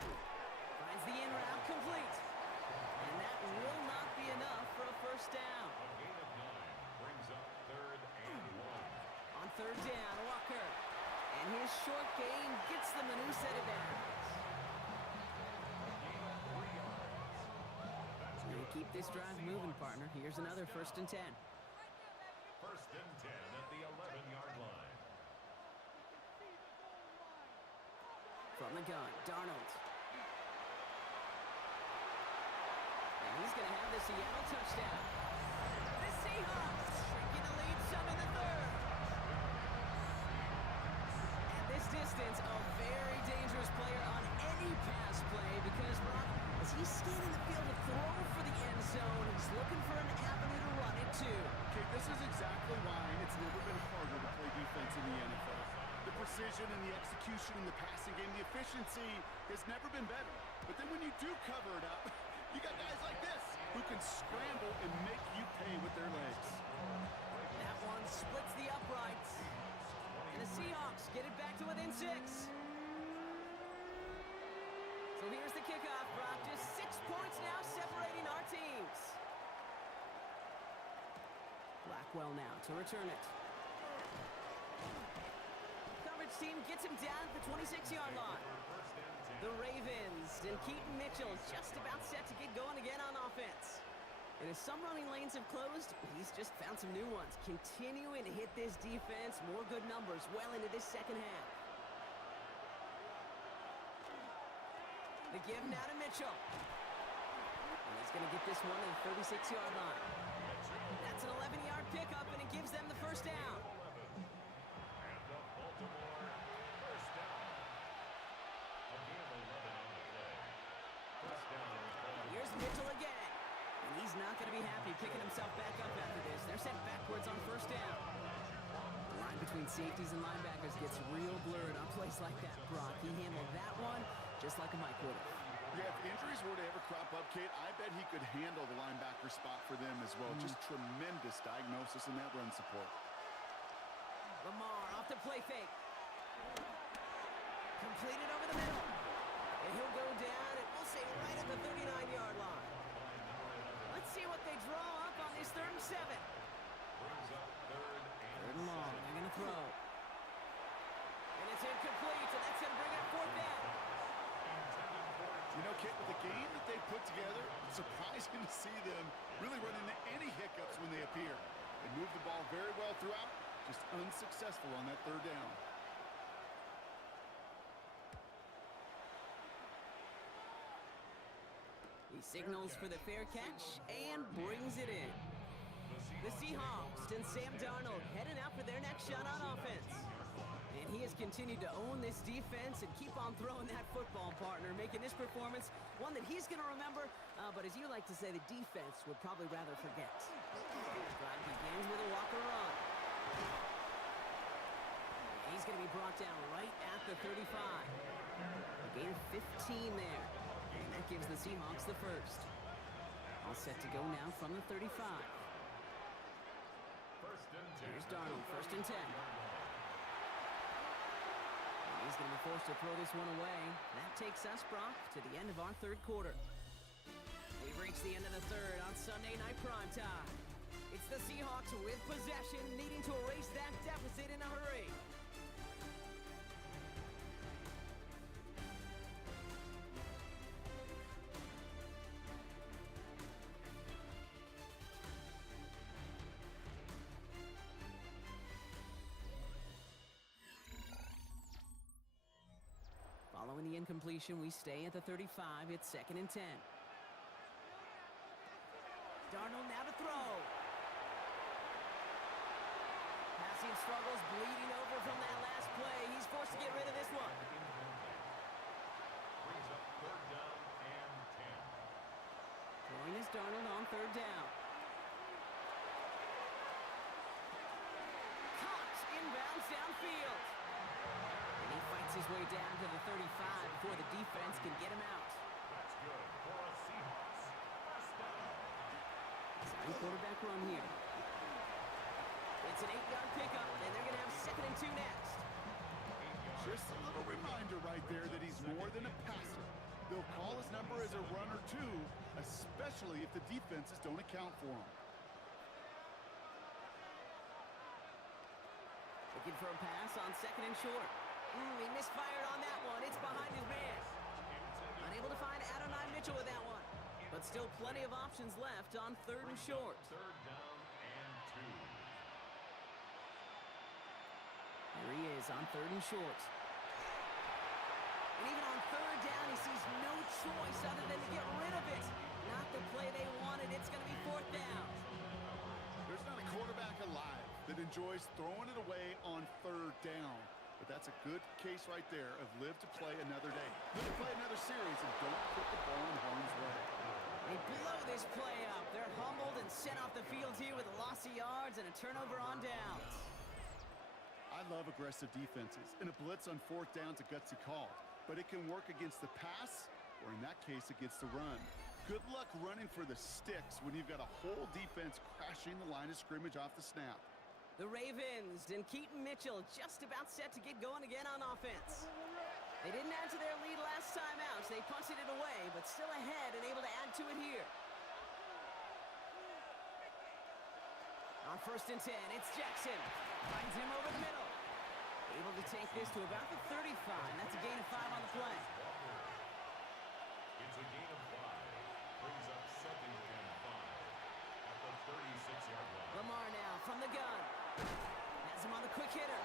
Finds the in route complete. And that will not be enough for a first down. A gain of 9 brings up third and 1. On third down, Walker. And his short gain gets them a new set of downs. Keep this drive moving, partner. Here's another first and 10. First and 10 at the 11-yard line. From the gun, Darnold. And he's going to have the Seattle touchdown. The Seahawks shrinking the lead some in the third. At this distance, a very dangerous player on any pass play because, Brock, as he's scanning the field to throw for the end zone, he's looking for an avenue to run it to. Okay, this is exactly why it's never been harder to play defense in the NFL. The precision and the execution in the passing game, the efficiency has never been better. But then when you do cover it up, you got guys like this who can scramble and make you pay with their legs. That one splits the uprights. And the Seahawks get it back to within 6. So here's the kickoff, Brock. Just 6 points now separating our teams. Blackwell now to return it. Coverage team gets him down at the 26-yard line. The Ravens and Keaton Mitchell just about set to get going again on offense. And as some running lanes have closed, he's just found some new ones. Continuing to hit this defense, more good numbers well into this second half. The give now to Mitchell. And he's going to get this one to the 36-yard line. That's an 11-yard pickup, and it gives them the first down. And the Baltimore first down. A gain of 11 on the play. First down. Here's Mitchell again. And he's not going to be happy picking himself back up after this. They're sent backwards on first down. The line between safeties and linebackers gets real blurred on plays like that, Brock. He handled that one just like a Mike would have. Yeah, if injuries were to ever crop up, Kate, I bet he could handle the linebacker spot for them as well. Just tremendous diagnosis in that run support. Lamar off the play fake. Completed over the middle. And he'll go down, and we'll say right at the 39-yard line. Let's see what they draw up on this 3rd and 7. Brings up 3rd Third and long. They're going to throw. And it's incomplete, so that's going to bring up 4th down. You know, Kate, with the game that they put together, it's surprising to see them really run into any hiccups when they appear. They move the ball very well throughout, just unsuccessful on that 3rd down. He signals for the fair catch and brings it in. The Seahawks and Sam Darnold heading out for their next shot on offense. And he has continued to own this defense and keep on throwing that football, partner, making this performance one that he's going to remember, but as you like to say, the defense would probably rather forget. Drive begins with a walker run. He's going to be brought down right at the 35. A gain of 15 there. And that gives the Seahawks the first. All set to go now from the 35. First and 10. Here's Darnold, 1st and 10. He's going to be forced to throw this one away. That takes us, Brock, to the end of our 3rd quarter. We've reached the end of the 3rd on Sunday Night Primetime. It's the Seahawks with possession, needing to erase that deficit in a hurry. Following the incompletion, we stay at the 35. It's 2nd and 10. Darnold now to throw. Passing struggles, bleeding over from that last play. He's forced to get rid of this one. Brings up 3rd down and 10. Throwing is Darnold on 3rd down. Caught inbounds downfield. And he fights his way down to the 35 before the defense can get him out. That's good for a Seahawks first down. Second quarterback run here. It's an 8-yard pickup, and they're going to have 2nd and 2 next. Just a little reminder right there that he's more than a passer. They'll call his number as a runner too, especially if the defenses don't account for him. Looking for a pass on 2nd and short. He misfired on that one. It's behind his man. Unable to find Adonai Mitchell with that one. But still plenty of options left on 3rd and short. 3rd down and 2. There he is on 3rd and short. And even on 3rd down, he sees no choice other than to get rid of it. Not the play they wanted. It's going to be 4th down. There's not a quarterback alive that enjoys throwing it away on 3rd down. But that's That's a good case right there of live to play another day. Live to play another series and don't put the ball in harm's way. They blow this play up. They're humbled and sent off the field here with a loss of yards and a turnover on downs. I love aggressive defenses, and a blitz on 4th down's a gutsy call, but it can work against the pass, or in that case, against the run. Good luck running for the sticks when you've got a whole defense crashing the line of scrimmage off the snap. The Ravens and Keaton Mitchell just about set to get going again on offense. They didn't add to their lead last time out, so they punted it away, but still ahead and able to add to it here. On 1st and 10, it's Jackson. Finds him over the middle. Able to take this to about the 35. That's a gain of 5 on the play. It's a gain of 5. Brings up 2nd and 5 at the 36-yard line. Lamar now from the gun. Has him on the quick hitter.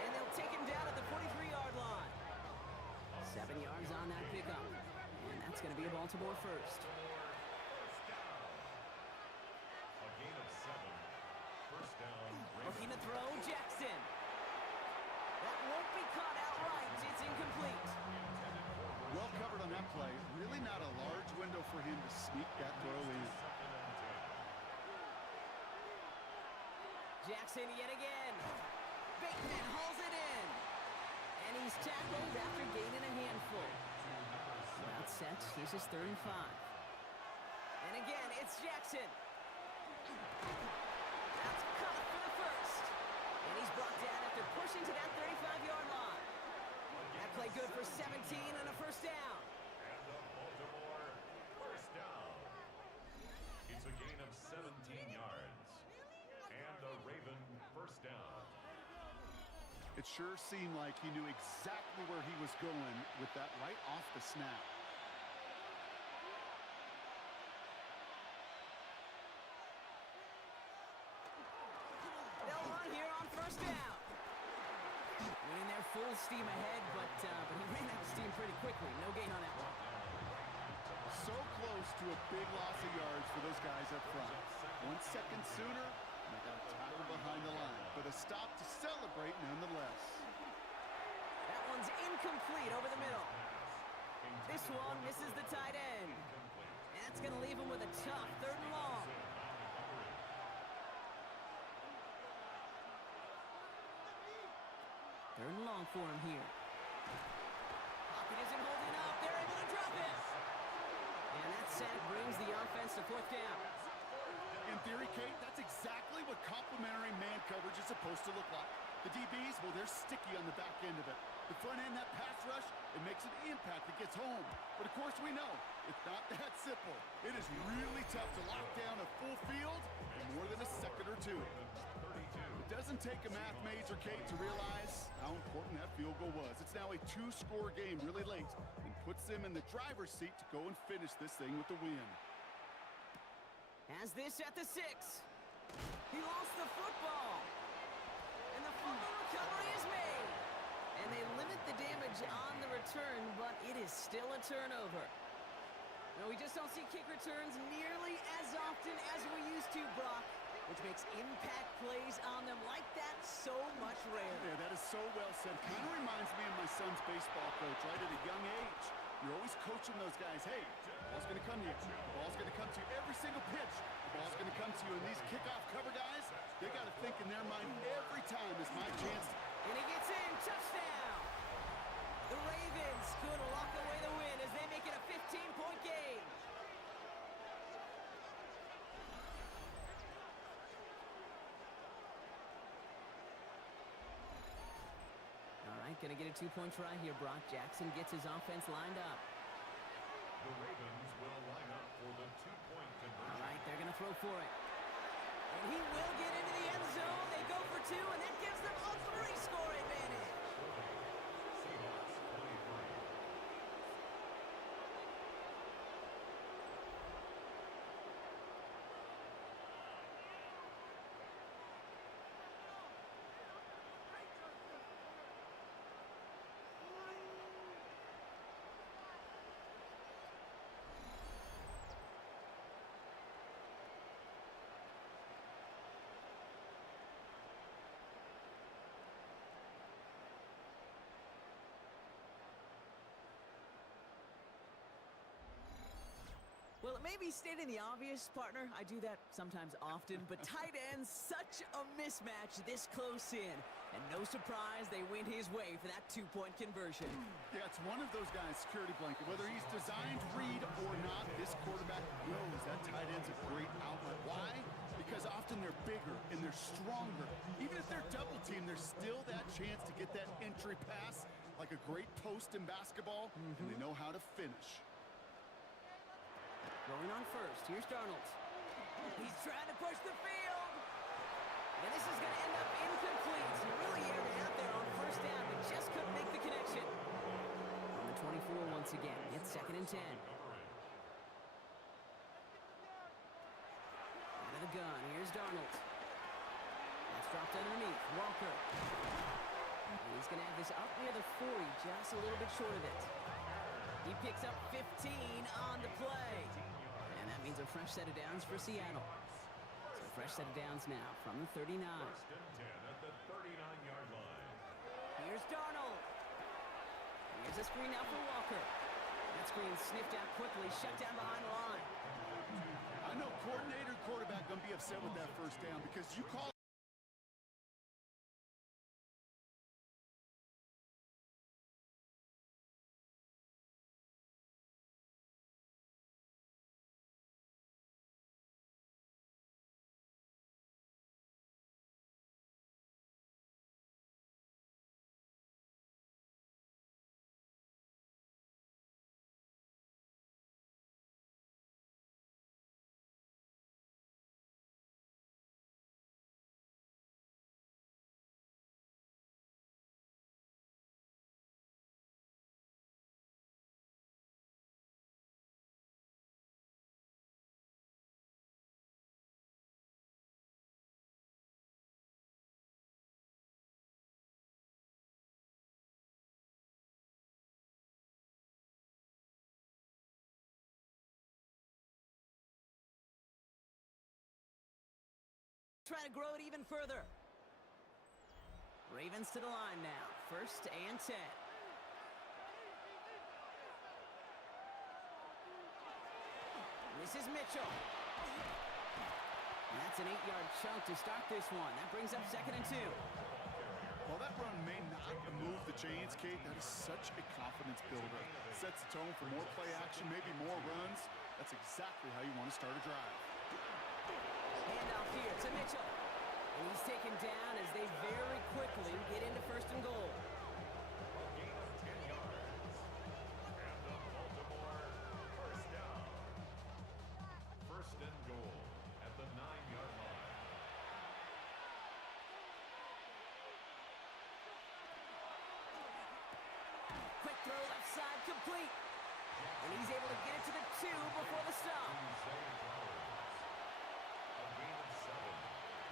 And they'll take him down at the 43-yard line. 7 yards on that pickup. And that's going to be a Baltimore first. A gain of 7. First down. Looking to throw, Jackson. That won't be caught outright. It's incomplete. Well covered on that play. Really not a large window for him to sneak that throw in. Jackson yet again. Bateman hauls it in. And he's tackled after gaining a handful. About set. This is 3rd and 5. And again, it's Jackson. That's caught for the first. And he's brought down after pushing to that 35-yard line. That play good for 17 and a first down. And the Baltimore first down. It's a gain of 17 yards. And a Raven first down. It sure seemed like he knew exactly where he was going with that right off the snap. They'll run here on 1st down. Winning their full steam ahead, but he ran out of steam pretty quickly. No gain on that one. So close to a big loss of yards for those guys up front. 1 second sooner, and they got a tackle behind the line. But a stop to celebrate nonetheless. That one's incomplete over the middle. This one misses the tight end. And that's going to leave him with a tough 3rd and long. 3rd and long for him here. Pocket isn't holding up. They're able to drop it. And that sack brings the offense to 4th down. In theory, Kate, that's exactly what complementary man coverage is supposed to look like. The DBs, well, they're sticky on the back end of it. The front end, that pass rush, it makes an impact that gets home. But of course we know, it's not that simple. It is really tough to lock down a full field in more than a second or two. It doesn't take a math major, Kate, to realize how important that field goal was. It's now a 2-score game really late and puts them in the driver's seat to go and finish this thing with the win. Has this at the 6. He lost the football. And the fumble recovery is made. And they limit the damage on the return, but it is still a turnover. No, we just don't see kick returns nearly as often as we used to, Brock, which makes impact plays on them like that so much rarer. Yeah, that is so well said. Kind of reminds me of my son's baseball coach, right, at a young age. You're always coaching those guys, hey, the ball's going to come to you. The ball's going to come to you every single pitch. The ball's going to come to you. And these kickoff cover guys, they got to think in their mind every time is my chance. And he gets in. Touchdown. The Ravens could lock away the win as they make it a 15-point game. All right, going to get a 2-point try here, Brock. Jackson gets his offense lined up. The Ravens will line up for the 2-point conversion. All right, they're going to throw for it. And he will get into the end zone. They go for 2, and that gives them a 3-score advantage. Seahawks 23. maybe stating the obvious, partner. I do that sometimes often, but tight ends, such a mismatch this close in. And no surprise, they went his way for that two-point conversion. Yeah, it's one of those guys' security blanket. Whether he's designed read or not, this quarterback knows that tight end's a great outlet. Why? Because often they're bigger and they're stronger. Even if they're double teamed, there's still that chance to get that entry pass like a great post in basketball, and they know how to finish. Going on first, here's Darnold. He's trying to push the field. And this is going to end up incomplete. He really aired it out there on first down, but just couldn't make the connection. On the 24 once again, it's 2nd and 10. Out of the gun, here's Darnold. That's dropped underneath, Walker. And he's going to have this up near the 40, just a little bit short of it. He picks up 15 on the play. And that means a fresh set of downs for Seattle. So a fresh set of downs now from the 39. 1st and 10 at the 39-yard line. Here's Darnold. Here's a screen now for Walker. That screen sniffed out quickly, shut down behind the line. I know coordinator and quarterback going to be upset with that first down because you call try to grow it even further. Ravens to the line now. 1st and 10. This is Mitchell. That's an 8-yard chunk to start this one. That brings up 2nd and 2. While that run may not move the chains, Kate, that is such a confidence builder. Sets the tone for more play action, maybe more runs. That's exactly how you want to start a drive. Handoff here to Mitchell. And he's taken down as they very quickly get into 1st and goal. A gain of 10 yards. And the Baltimore 1st down. 1st and goal at the 9-yard line. Quick throw left side complete. And he's able to get it to the 2 before the stop. A gain of 7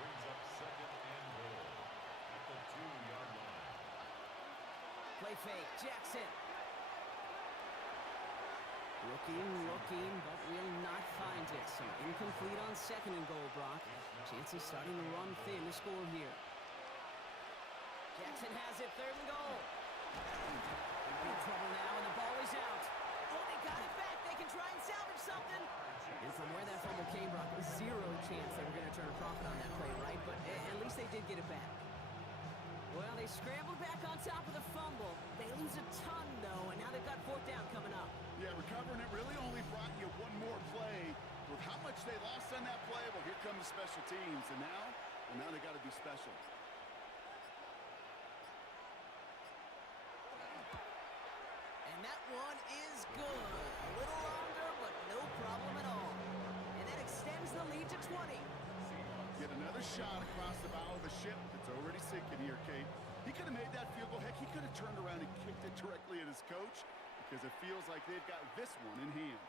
brings up 2nd and goal at the 2-yard line. Play fake, Jackson. Looking, but will not find it. So incomplete on 2nd and goal, Brock. Chances starting to run thin to score here. Jackson has it, 3rd and goal. In trouble now, and the ball is out. Oh, they got it back. They can try and salvage something. And from where that fumble came, Brock, was 0 chance they were going to turn a profit on that play, right? But at least they did get it back. Well, they scrambled back on top of the fumble. They lose a ton, though, and now they've got 4th down coming up. Yeah, recovering it really only brought you one more play. With how much they lost on that play, well, here come the special teams. And now they got to be special. And that one is good. A little longer, but no problem at all. And that extends the lead to 20. Get another shot across the bow of the ship that's already sinking here, Kate. He could have made that field goal. Heck, he could have turned around and kicked it directly at his coach because it feels like they've got this one in hand.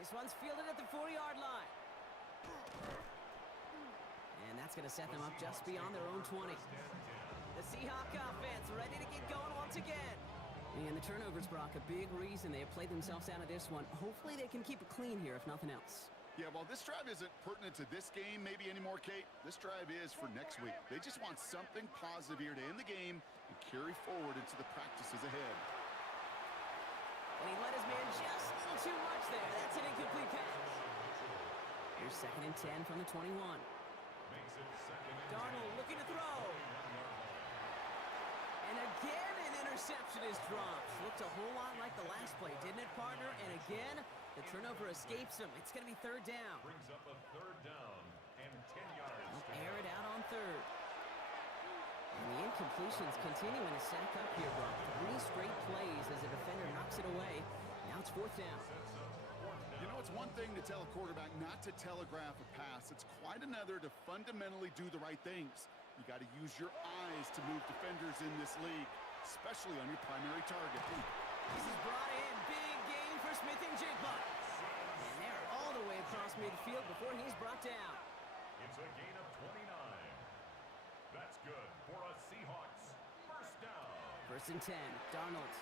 This one's fielded at the 4-yard line. And that's going to set them up just beyond their own 20. The Seahawk offense ready to get going once again. And the turnovers, Brock, a big reason they have played themselves out of this one. Hopefully they can keep it clean here, if nothing else. Yeah, while this drive isn't pertinent to this game maybe anymore, Kate, this drive is for next week. They just want something positive here to end the game and carry forward into the practices ahead. And he let his man just a little too much there. That's an incomplete pass. Here's 2nd and 10 from the 21. Makes it 2nd and 10. Darnold looking to throw. And again, an interception is dropped. Looked a whole lot like the last play, didn't it, partner? And again, the turnover escapes him. It's going to be 3rd down. Brings up a 3rd down and 10 yards. They'll air it out on 3rd. And the incompletions continuing to stack up here, Brock. 3 straight plays as a defender knocks it away. Now it's 4th down. You know, it's one thing to tell a quarterback not to telegraph a pass. It's quite another to fundamentally do the right things. You got to use your eyes to move defenders in this league, especially on your primary target. This is brought in. Big gain for Smith and Jigba. And they're all the way across midfield before he's brought down. It's a gain of 29. That's good for a Seahawks 1st down. 1st and 10. Darnold.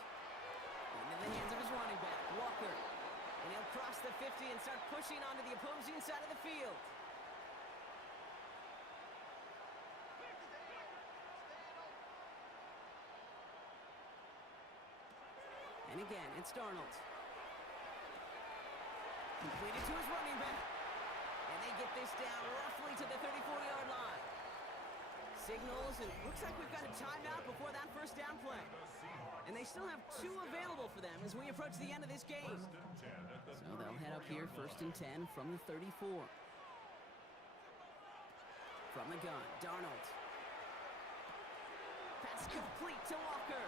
Into the hands of his running back, Walker. And he'll cross the 50 and start pushing onto the opposing side of the field. And again, it's Darnold. Completed to his running back. And they get this down roughly to the 34-yard line. Signals, and looks like we've got a timeout before that 1st down play. And they still have 2 available for them as we approach the end of this game. So they'll head up here, 1st and 10 from the 34. From the gun, Darnold. Pass complete to Walker.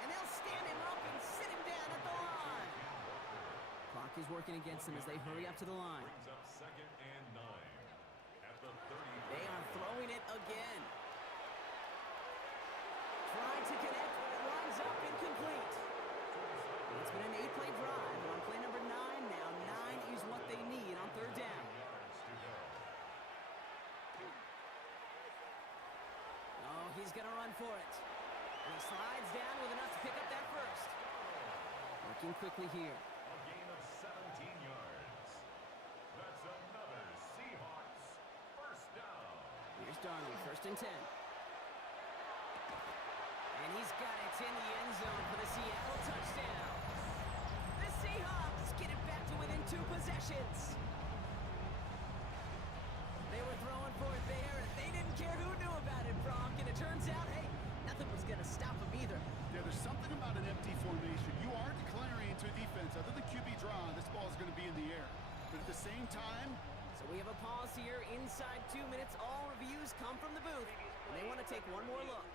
And they'll stand him up and sit him down at the line. Clock is working against them as they hurry up to the line. Brings up 2nd and 9 at the 30. They are throwing it again. Trying to connect, but it lines up incomplete. It's been an 8-play drive, and on play number 9 now, 9 is what they need on 3rd down. Oh, he's going to run for it. And he slides down with enough to pick up that 1st. Working quickly here. A gain of 17 yards. That's another Seahawks 1st down. Here's Darnold, 1st and 10. And he's got it in the end zone for the Seattle touchdown. The Seahawks get it back to within 2 possessions. They were throwing for it there, and they didn't care who knew about it, Brock. And it turns out, hey, nothing was going to stop them either. Yeah, there's something about an empty formation. You are declaring into a defense. Other than QB draw, this ball is going to be in the air. But at the same time, so we have a pause here. Inside 2 minutes, all reviews come from the booth. And they want to take one more look.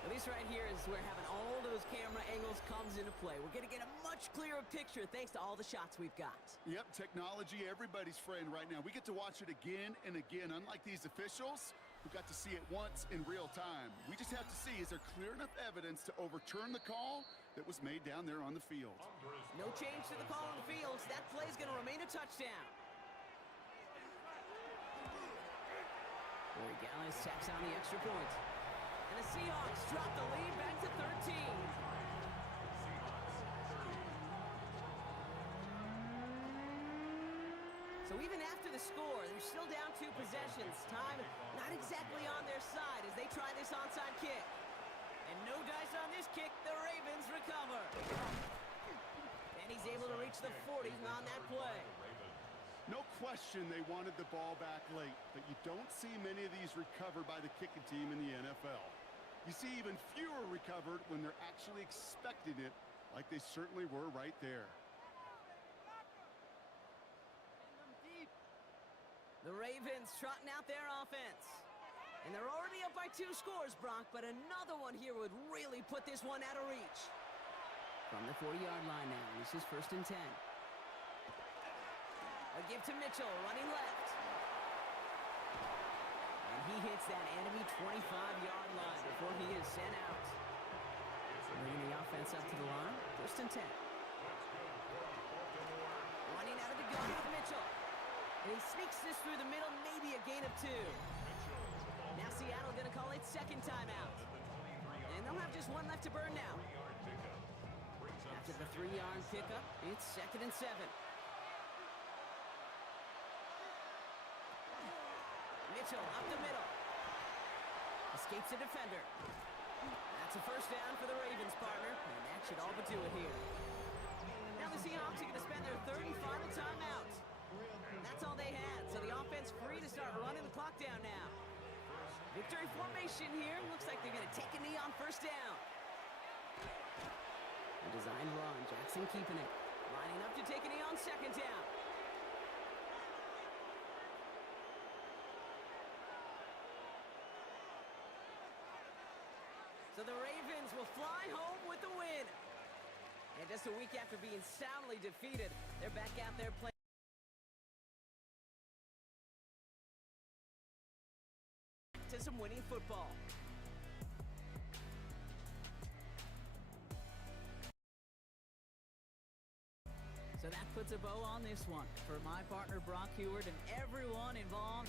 At least right here is where having all those camera angles comes into play. We're going to get a much clearer picture thanks to all the shots we've got. yep, technology, everybody's friend right now. We get to watch it again and again. Unlike these officials, who got to see it once in real time. We just have to see, is there clear enough evidence to overturn the call that was made down there on the field? No change to the call on the field. So that play is going to remain a touchdown. Corey Gallis tacks on the extra point. And the Seahawks drop the lead back to 13. So even after the score, they're still down 2 possessions. Time not exactly on their side as they try this onside kick. And no dice on this kick, the Ravens recover. And he's able to reach the 40 on that play. No question they wanted the ball back late, but you don't see many of these recovered by the kicking team in the NFL. You see even fewer recovered when they're actually expecting it, like they certainly were right there. The Ravens trotting out their offense. And they're already up by 2 scores, Brock, but another one here would really put this one out of reach. From the 40-yard line now, this is 1st and 10. A give to Mitchell, running left. And he hits that enemy 25-yard line before he is sent out. Bringing the offense up to the line, 1st and 10. Running out of the gun with Mitchell. And he sneaks this through the middle, maybe a gain of 2. Now Seattle going to call it 2nd timeout. And they'll have just 1 left to burn now. After the 3-yard pickup, it's 2nd and 7. Mitchell up the middle. Escapes a defender. That's a 1st down for the Ravens, partner. And that should all but do it here. Now the Seahawks are going to spend their 3rd and final timeout. And that's that's all they had. So the offense free to start running the clock down now. Victory formation here. Looks like they're going to take a knee on first down. A design run. Jackson keeping it. Lining up to take a knee on second down. So the Ravens will fly home with the win. And just a week after being soundly defeated, they're back out there playing to some winning football. So that puts a bow on this one. For my partner Brock Heward and everyone involved on